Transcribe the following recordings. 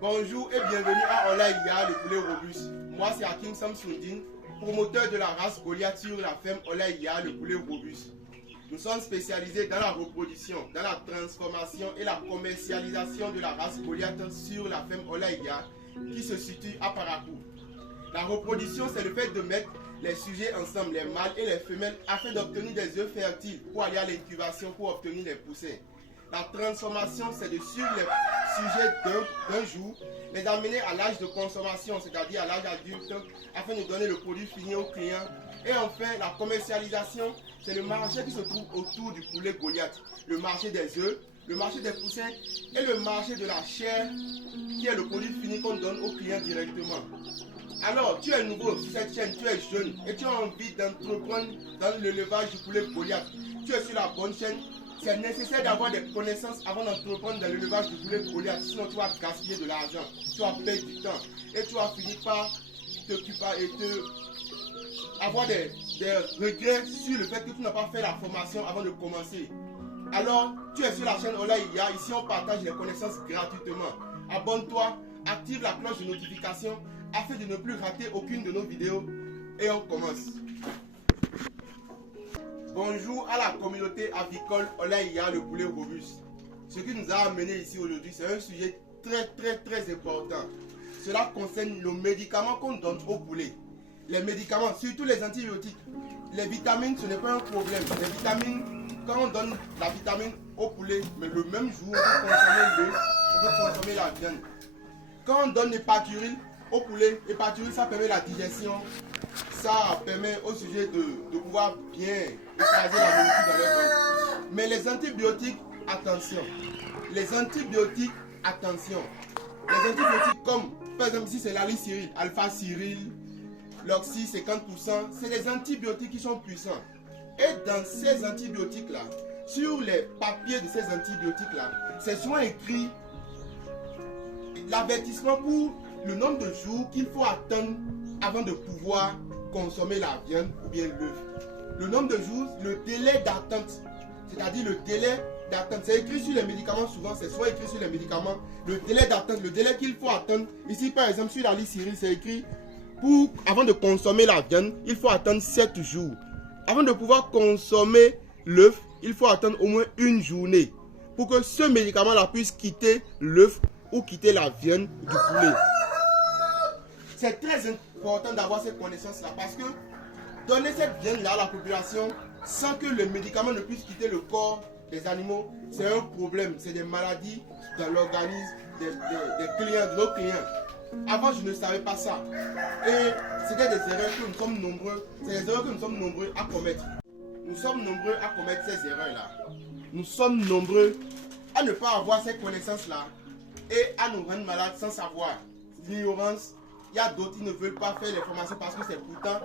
Bonjour et bienvenue à Olaïya, le poulet robuste. Moi c'est Hakim Samsundine, promoteur de la race Goliath sur la ferme Olaïya, le poulet robuste. Nous sommes spécialisés dans la reproduction, dans la transformation et la commercialisation de la race Goliath sur la ferme Olaïya qui se situe à Parakou. La reproduction, c'est le fait de mettre les sujets ensemble, les mâles et les femelles, afin d'obtenir des œufs fertiles pour aller à l'incubation pour obtenir les poussins. La transformation, c'est de suivre les sujets d'un jour, les amener à l'âge de consommation, c'est-à-dire à l'âge adulte, afin de donner le produit fini au client. Et enfin, la commercialisation, c'est le marché qui se trouve autour du poulet Goliath, le marché des œufs, le marché des poussins et le marché de la chair, qui est le produit fini qu'on donne au client directement. Alors, tu es nouveau sur cette chaîne, tu es jeune et tu as envie d'entreprendre dans l'élevage du poulet Goliath. Tu es sur la bonne chaîne. C'est nécessaire d'avoir des connaissances avant d'entreprendre dans l'élevage du poulet Goliath. Sinon, tu vas gaspiller de l'argent, tu vas perdre du temps et tu vas finir par avoir des regrets sur le fait que tu n'as pas fait la formation avant de commencer. Alors, tu es sur la chaîne Olaïya. Ici, on partage les connaissances gratuitement. Abonne-toi, active la cloche de notification afin de ne plus rater aucune de nos vidéos. Et on commence. Bonjour à la communauté avicole Olaïya, le poulet robuste. Ce qui nous a amené ici aujourd'hui, c'est un sujet très important. Cela concerne nos médicaments qu'on donne au poulet. Les médicaments, surtout les antibiotiques. Les vitamines, ce n'est pas un problème. Les vitamines, quand on donne la vitamine au poulet, mais le même jour, on peut consommer l'œuf, on peut consommer la viande. Quand on donne l'hépaturil au poulet, l'hépaturil, ça permet la digestion. Ça permet au sujet de pouvoir bien écraser la nourriture dans les veines. Mais les antibiotiques, attention. Les antibiotiques, attention. Les antibiotiques comme, par exemple ici c'est l'Alicyril, Alpha-Cyril, l'Oxy 50%, c'est des antibiotiques qui sont puissants. Et dans ces antibiotiques-là, sur les papiers de ces antibiotiques-là, c'est souvent écrit l'avertissement pour le nombre de jours qu'il faut attendre avant de pouvoir consommer la viande ou bien l'œuf. Le nombre de jours, le délai d'attente, c'est-à-dire le délai d'attente, c'est écrit sur les médicaments souvent, c'est soit écrit sur les médicaments, le délai d'attente, le délai qu'il faut attendre. Ici par exemple sur l'Alicyril, c'est écrit avant de consommer la viande, il faut attendre 7 jours. Avant de pouvoir consommer l'œuf, il faut attendre au moins une journée pour que ce médicament-là puisse quitter l'œuf ou quitter la viande du poulet. C'est très important d'avoir cette connaissance-là parce que donner cette viande-là à la population sans que le médicament ne puisse quitter le corps des animaux, c'est un problème. C'est des maladies dans l'organisme des clients, de nos clients. Avant, je ne savais pas ça. Et c'était des erreurs que nous sommes nombreux. C'est des erreurs que nous sommes nombreux à commettre. Nous sommes nombreux à commettre ces erreurs-là. Nous sommes nombreux à ne pas avoir ces connaissances-là et à nous rendre malades sans savoir. L'ignorance. Il y a d'autres qui ne veulent pas faire les formations parce que c'est pourtant.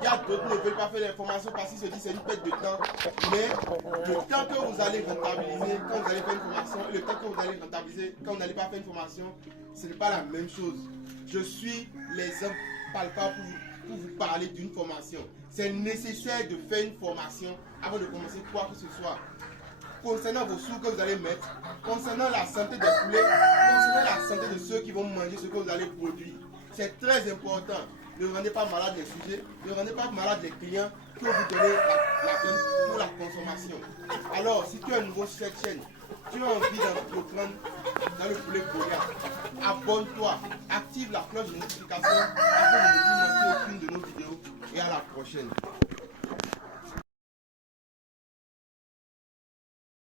Il y a d'autres qui ne veulent pas faire les formations parce qu'ils se disent que c'est une perte de temps. Mais le temps que vous allez rentabiliser quand vous allez faire une formation et le temps que vous allez rentabiliser quand vous n'allez pas faire une formation, ce n'est pas la même chose. Je suis l'exemple palpable pour vous parler d'une formation. C'est nécessaire de faire une formation avant de commencer quoi que ce soit. Concernant vos sous que vous allez mettre, concernant la santé des poulets, concernant la santé de ceux qui vont manger ce que vous allez produire. C'est très important. Ne rendez pas malade les sujets, ne rendez pas malade les clients que vous donnez la viande pour la consommation. Alors, si tu es nouveau sur cette chaîne, tu as envie d'entreprendre dans le poulet Goliath, abonne-toi, active la cloche de notification afin de ne plus manquer aucune de nos vidéos et à la prochaine.